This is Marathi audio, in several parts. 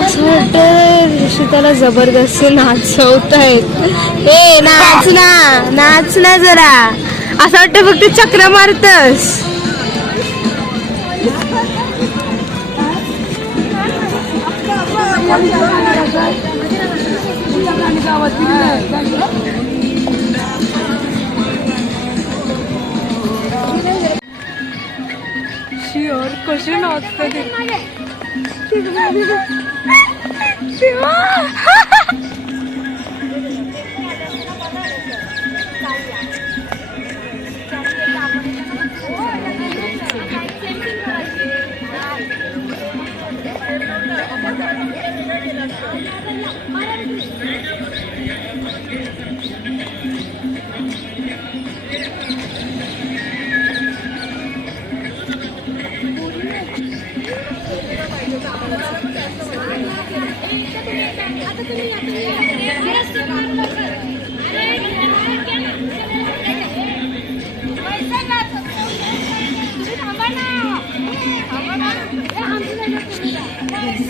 असं वाटतं ऋषिताला जबरदस्ती नाचवत आहेत ए नाच ना नाच ना जरा. असं वाटतं फक्त चक्र मारतस. 腰今落でて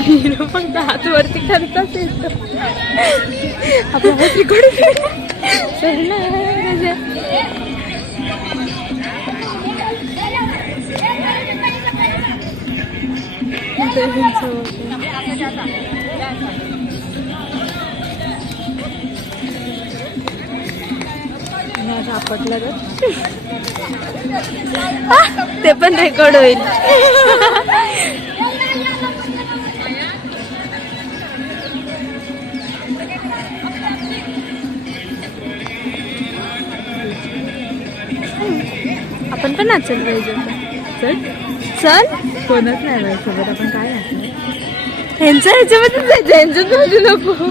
मग हात वरती करताच येतो. आपला हात आपटलं ते पण रेकॉर्ड होईल. पण नाचल पाहिजे चल. चल? कोणच नाही बाई सोबत आपण काय नाचणार ह्यांचं ह्याच्यामध्येच जायचं ह्यांच्यात बाजू नको.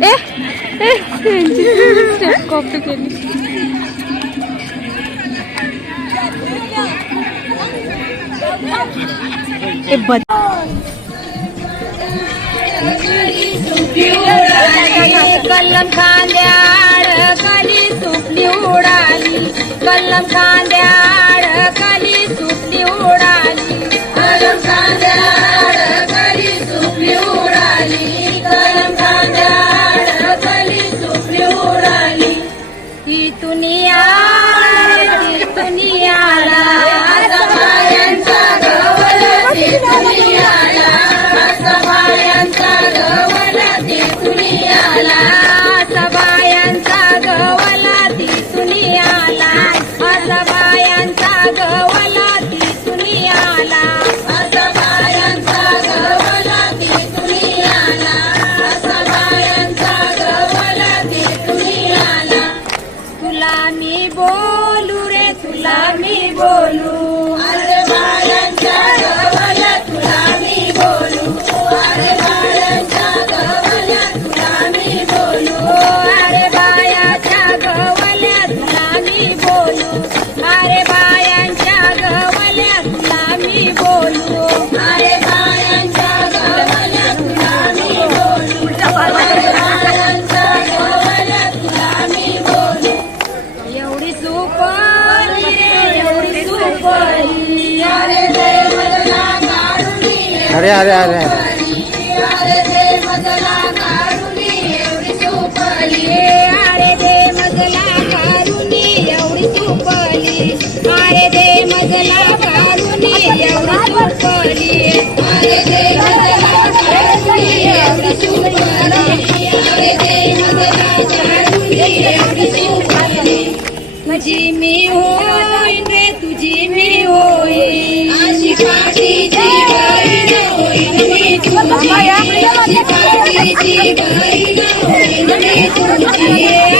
ए ए ह्यांची कॉपी केली. ते बद कलम खांद्याड खाली सुटली उडाली. एवढी सुपारी रे एवढी तुझी मी होईन रे तुझी मी होईन अशी काठीची गाईन होईन मी तुझी अशी काठीची गाईन होईन मी तुझी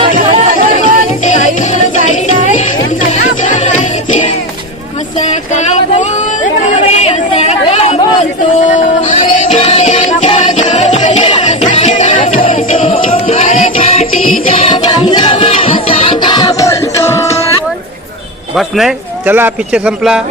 बस नाही चला पिक्चर संपला.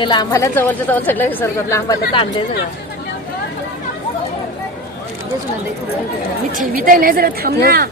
लांबाला जवळच्या जवळ सगळं विसर्ग लांबाला तांदे सगळं. मी ठेवी तर नाही जरा थांब ना